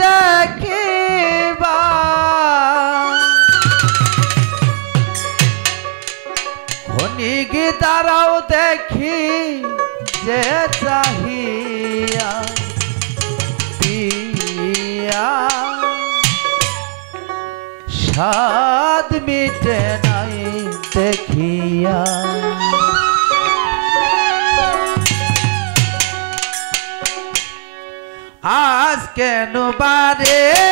দেখিবা। ক্ষণিক তারাও দেখি যে চাহিয়া পিয়া। সাদ মিটে নাই দেখিয়া। কেন বারে বার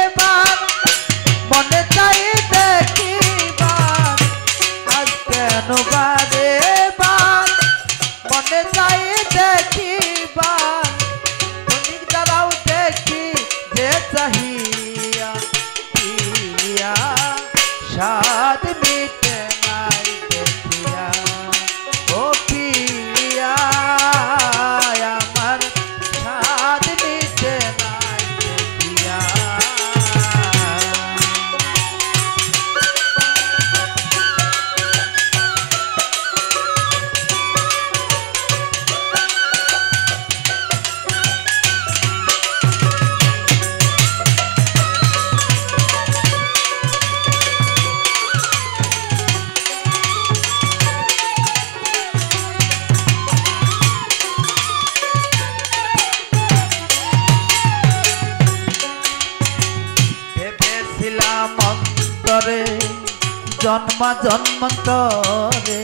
জন্ম জন্মান্তরে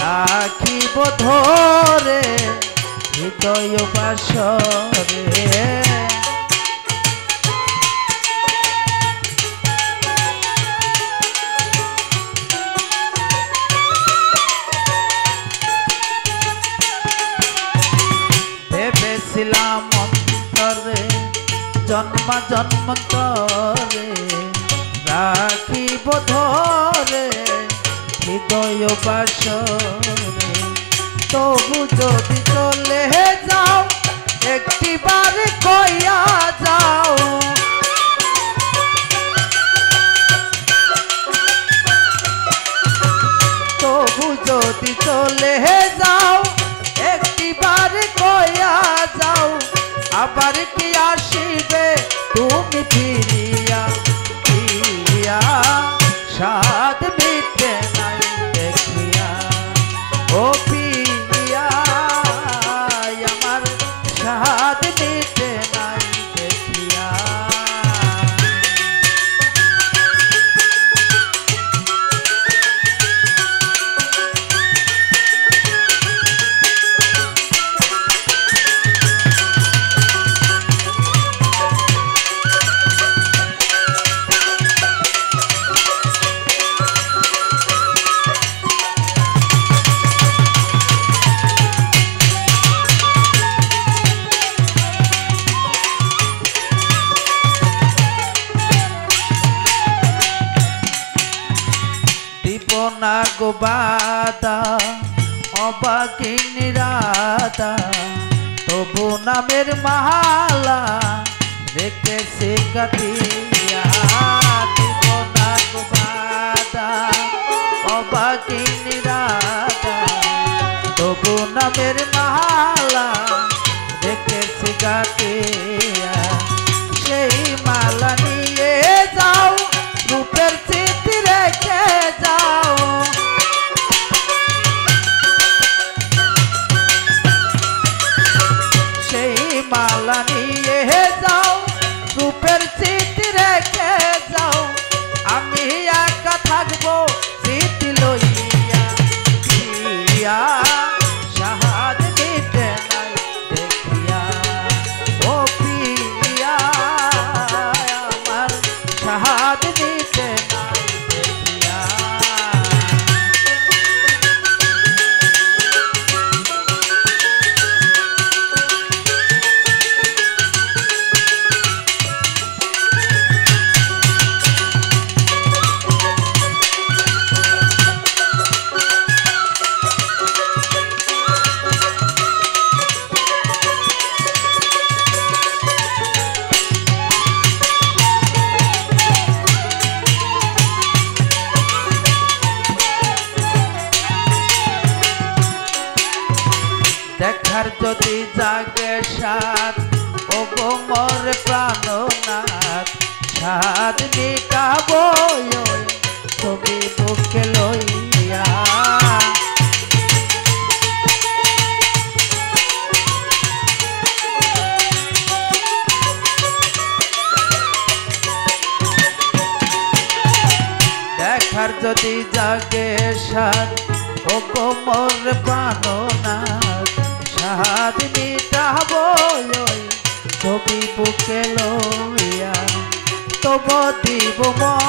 রাখিব ধরে হৃদয় বাসরে। ভেবেছিলাম অন্তরে জন্ম জন্মান্তরে রাখিব ধরে হৃদয় বাসরে তবু যদি চলে যাও, একটিবার কইয়া যাও। তবু যদি চলে যাও, একটিবার কয়া যাও। আবার কি আসিবে, তুমি ফিরিয়া ফিরিয়া সাদ ও বাদা অবাকি নিরাদা তবু নামের মালা রেখেছে কাটিয়া দিব তবু নামের মালা রেখেছে কাটিয়া দেখার যদি জাগে সাত ও গো মোর প্রাণনাথ সাদ মিটাবো ওই ছবি বুকে লইয়া। দেখার যদি জাগে সাদ ও কোমর প্রাণনাথ সাদ বুকে লইয়া তব দিব মহন